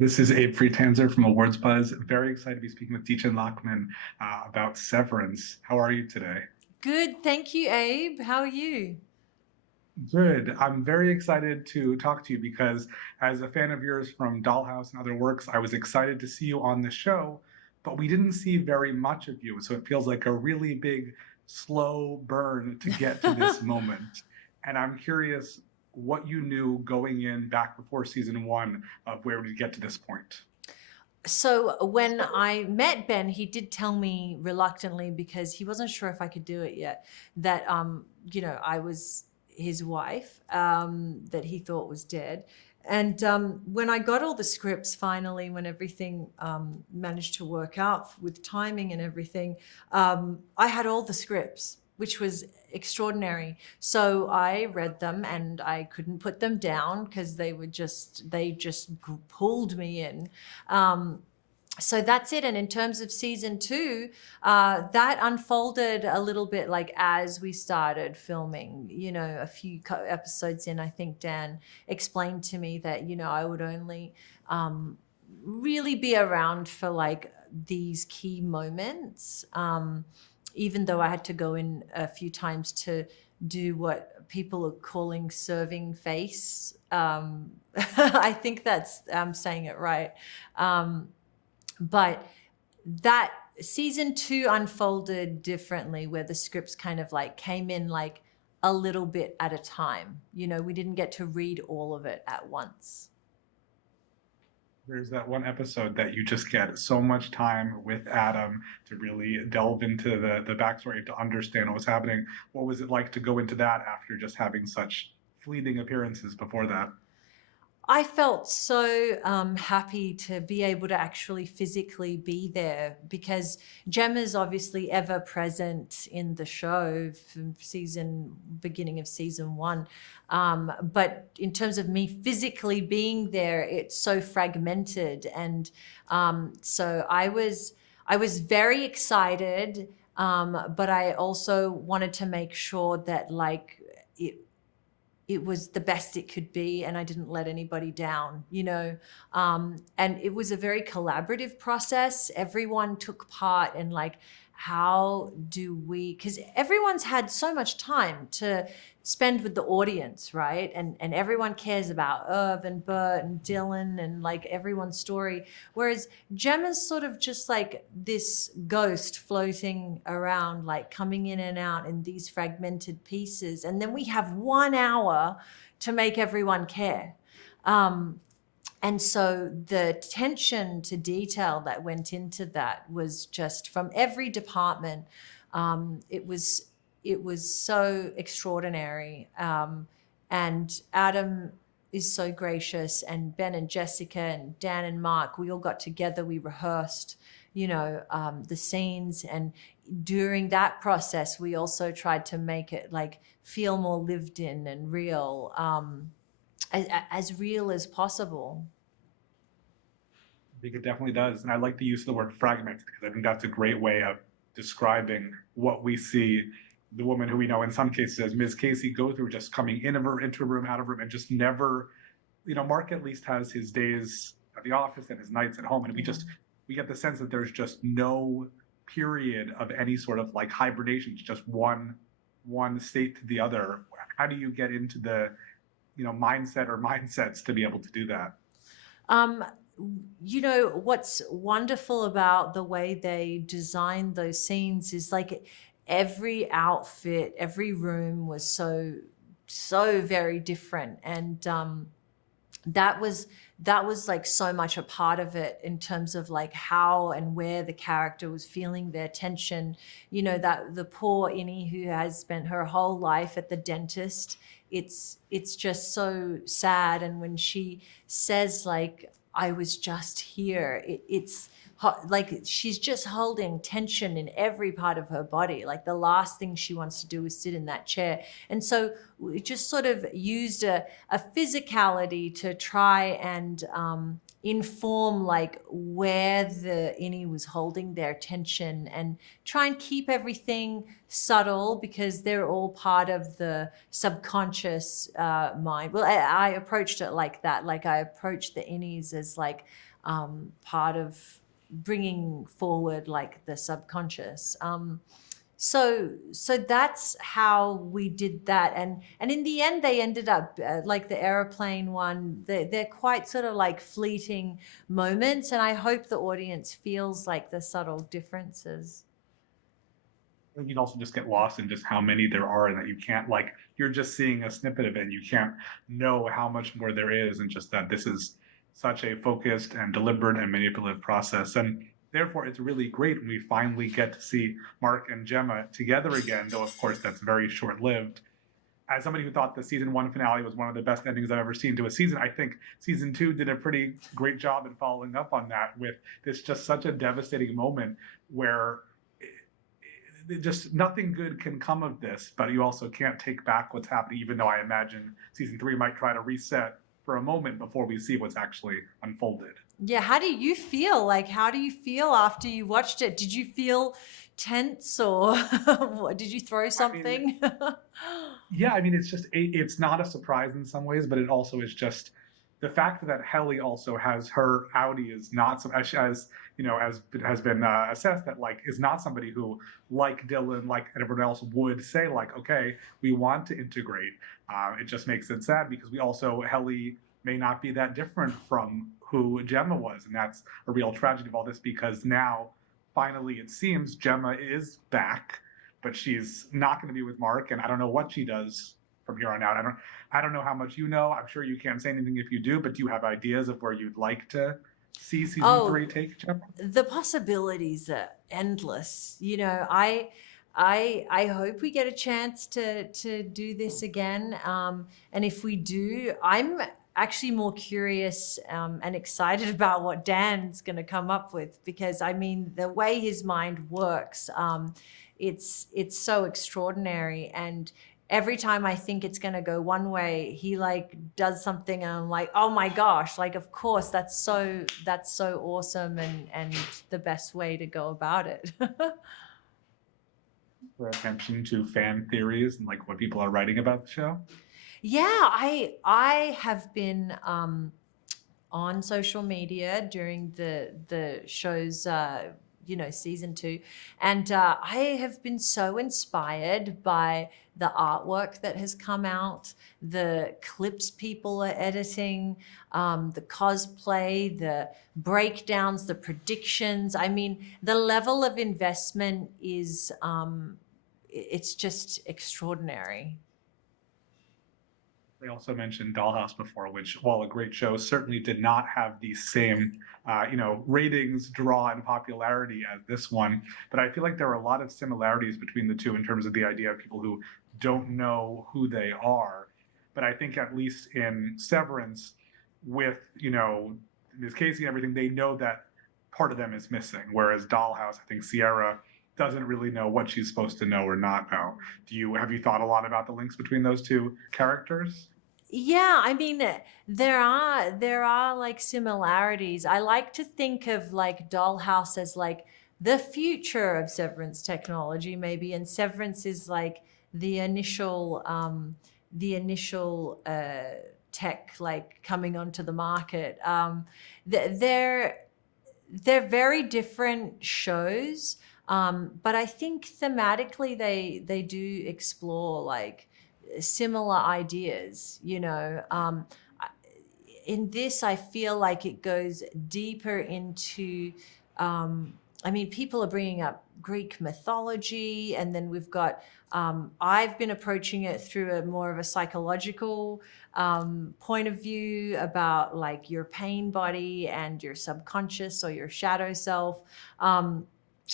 This is Abe Friedtanzer from Awards Buzz. Very excited to be speaking with Dichen Lachman about Severance. How are you today? Good, thank you, Abe. How are you? Good. I'm very excited to talk to you because, as a fan of yours from Dollhouse and other works, I was excited to see you on the show, but we didn't see very much of you. So it feels like a really big, slow burn to get to this moment. And I'm curious what you knew going in back before season one of where we get to this point. So when I met Ben, he did tell me reluctantly because he wasn't sure if I could do it yet that I was his wife that he thought was dead. And when I got all the scripts finally, when everything managed to work out with timing and everything, I had all the scripts, which was extraordinary. So I read them and I couldn't put them down because they just pulled me in. So that's it. And in terms of season two, that unfolded a little bit like as we started filming. A few episodes in, I think Dan explained to me that, I would only really be around for like these key moments. Even though I had to go in a few times to do what people are calling serving face. I think I'm saying it right. But that season two unfolded differently, where the scripts kind of like came in like a little bit at a time. We didn't get to read all of it at once. There's that one episode that you just get so much time with Adam to really delve into the backstory to understand what was happening. What was it like to go into that after just having such fleeting appearances before that? I felt so happy to be able to actually physically be there because Gemma's obviously ever present in the show from beginning of season one. But in terms of me physically being there, it's so fragmented. And so I was very excited, but I also wanted to make sure that like it was the best it could be and I didn't let anybody down. And it was a very collaborative process. Everyone took part in like, how do we, because everyone's had so much time to spend with the audience, right? And everyone cares about Irv and Bert and Dylan and like everyone's story. Whereas Gemma's sort of just like this ghost floating around, like coming in and out in these fragmented pieces. And then we have 1 hour to make everyone care. And so the attention to detail that went into that was just from every department. It was so extraordinary. And Adam is so gracious, and Ben and Jessica and Dan and Mark, we all got together, we rehearsed, the scenes. And during that process, we also tried to make it like feel more lived in and real. As real as possible. I think it definitely does. And I like the use of the word fragmented because I think that's a great way of describing what we see the woman who we know in some cases as Ms. Casey go through, just coming into a room, out of room, and just never, Mark at least has his days at the office and his nights at home. And Yeah. we get the sense that there's just no period of any sort of like hibernation. It's just one state to the other. How do you get into the, mindset or mindsets to be able to do that? Um, what's wonderful about the way they designed those scenes is like every outfit, every room was so very different. And that was like so much a part of it in terms of like how and where the character was feeling their tension. That the poor Innie who has spent her whole life at the dentist, it's just so sad. And when she says like, I was just here, it's like she's just holding tension in every part of her body. Like the last thing she wants to do is sit in that chair. And so we just sort of used a physicality to try and inform like where the Innie was holding their tension and try and keep everything subtle because they're all part of the subconscious mind. Well, I approached it like that. Like I approached the Innies as like part of bringing forward like the subconscious. So that's how we did that, and in the end they ended up like the airplane one. They're quite sort of like fleeting moments, and I hope the audience feels like the subtle differences. You'd also just get lost in just how many there are, and that you can't, like, you're just seeing a snippet of it and you can't know how much more there is, and just that this is such a focused and deliberate and manipulative process. And therefore it's really great when we finally get to see Mark and Gemma together again, though of course that's very short-lived. As somebody who thought the season one finale was one of the best endings I've ever seen to a season, I think season two did a pretty great job in following up on that with this just such a devastating moment where just nothing good can come of this, but you also can't take back what's happening, even though I imagine season three might try to reset for a moment before we see what's actually unfolded. Yeah, how do you feel? Like, how do you feel after you watched it? Did you feel tense, or did you throw something? Yeah, I mean, it's not a surprise in some ways, but it also is just the fact that Helly also has her Audi is not some as you know, as has been assessed, that like is not somebody who, like Dylan, like everyone else, would say like, okay, we want to integrate. It just makes it sad because we also, Helly may not be that different from who Gemma was, and that's a real tragedy of all this, because now finally it seems Gemma is back, but she's not going to be with Mark, and I don't know what she does from here on out. I don't know how much you know. I'm sure you can't say anything if you do, but do you have ideas of where you'd like to see season three take, Gemma? The possibilities are endless. You know, I hope we get a chance to do this again. And if we do, I'm actually more curious and excited about what Dan's going to come up with, because I mean, the way his mind works, it's so extraordinary. And every time I think it's going to go one way, he like does something and I'm like, oh my gosh, like, of course, that's so awesome, and the best way to go about it. For attention to fan theories and like what people are writing about the show? Yeah, I have been on social media during the show's you know, season two, and I have been so inspired by the artwork that has come out, the clips people are editing, the cosplay, the breakdowns, the predictions. I mean, the level of investment is it's just extraordinary. They also mentioned Dollhouse before, which, while a great show, certainly did not have the same, you know, ratings, draw, and popularity as this one. But I feel like there are a lot of similarities between the two in terms of the idea of people who don't know who they are. But I think at least in Severance, with, you know, Ms. Casey and everything, they know that part of them is missing. Whereas Dollhouse, I think Sierra doesn't really know what she's supposed to know or not know. Have you thought a lot about the links between those two characters? Yeah, I mean, there are like similarities. I like to think of like Dollhouse as like the future of Severance technology, maybe, and Severance is like the initial tech like coming onto the market. They're very different shows, but I think thematically they do explore like similar ideas, you know. In this, I feel like it goes deeper into, I mean, people are bringing up Greek mythology, and then we've got, I've been approaching it through a more of a psychological point of view about like your pain body and your subconscious or your shadow self.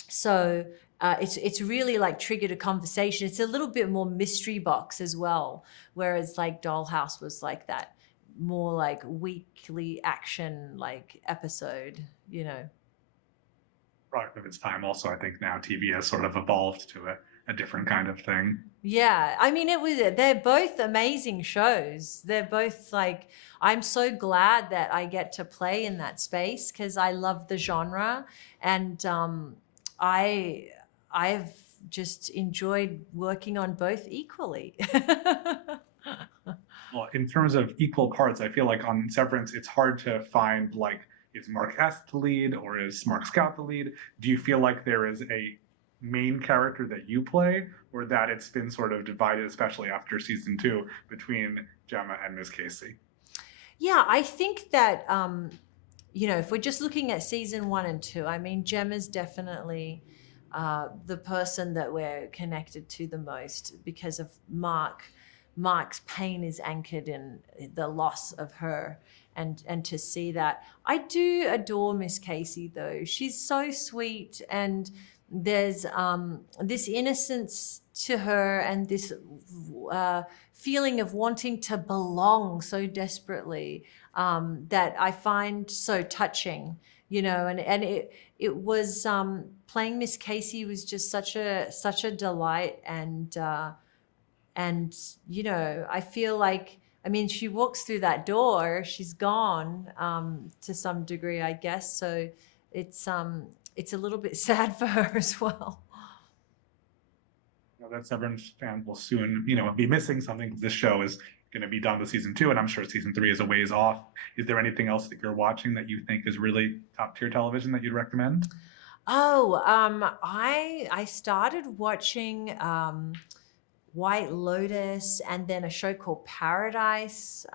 So it's really like triggered a conversation. It's a little bit more mystery box as well, whereas like Dollhouse was like that more like weekly action like episode, you know. Product of its time. Also, I think now TV has sort of evolved to a different kind of thing. Yeah, I mean, they're both amazing shows. They're both like, I'm so glad that I get to play in that space because I love the genre, and I've just enjoyed working on both equally. Well, in terms of equal parts, I feel like on Severance, it's hard to find like is Mark S the lead or is Mark Scout the lead? Do you feel like there is a main character that you play, or that it's been sort of divided, especially after season 2, between Gemma and Miss Casey? Yeah, I think that if we're just looking at season 1 and 2, I mean, Gemma's definitely the person that we're connected to the most because of Mark. Mark's pain is anchored in the loss of her, and to see that. I do adore Miss Casey though. She's so sweet, and there's this innocence to her, and this feeling of wanting to belong so desperately, that I find so touching, and it was playing Miss Casey was just such a delight, and I feel like, I mean, she walks through that door, she's gone, to some degree, I guess. So it's a little bit sad for her as well. That Severance fans will soon, be missing something, because this show is going to be done with season 2, and I'm sure season 3 is a ways off. Is there anything else that you're watching that you think is really top tier television that you'd recommend? Oh, I started watching White Lotus, and then a show called Paradise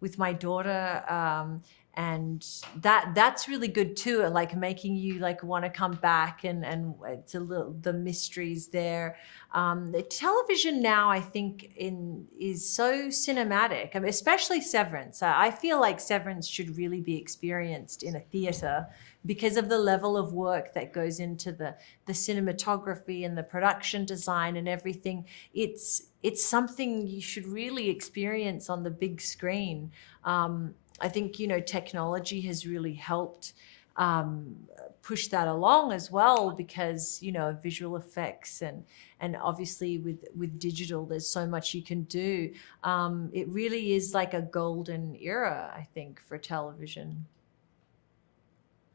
with my daughter, and that's really good too, like making you like want to come back, and it's a little, the mysteries there. The television now, I think, is so cinematic. I mean, especially Severance. I feel like Severance should really be experienced in a theater because of the level of work that goes into the cinematography and the production design and everything. It's something you should really experience on the big screen. I think, technology has really helped push that along as well, because, visual effects, and obviously with digital, there's so much you can do. It really is like a golden era, I think, for television.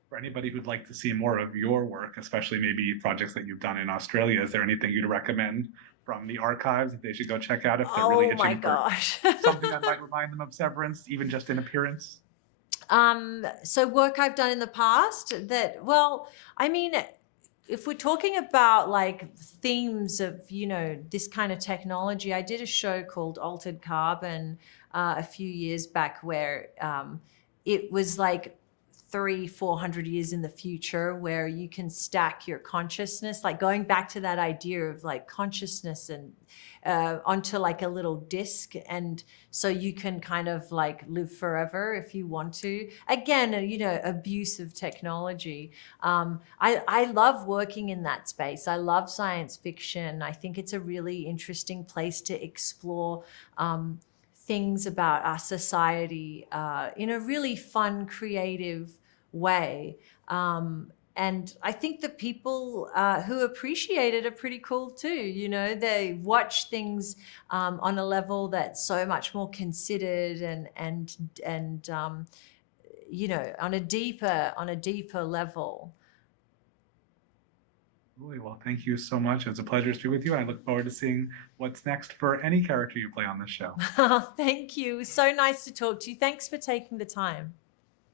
For anybody who'd like to see more of your work, especially maybe projects that you've done in Australia, is there anything you'd recommend from the archives that they should go check out if they're really Oh my itching for gosh. something that might remind them of Severance, even just in appearance? So work I've done in the past that, well, I mean, if we're talking about like themes of, this kind of technology, I did a show called Altered Carbon a few years back, where it was like 300-400 years in the future, where you can stack your consciousness, like going back to that idea of like consciousness, and onto like a little disc, and so you can kind of like live forever if you want to. Again, abuse of technology. I love working in that space. I love science fiction. I think it's a really interesting place to explore things about our society in a really fun, creative way. And I think the people who appreciate it are pretty cool too. They watch things on a level that's so much more considered, and on a deeper level. Really, well, thank you so much. It's a pleasure to be with you. I look forward to seeing what's next for any character you play on this show. Thank you. So nice to talk to you. Thanks for taking the time.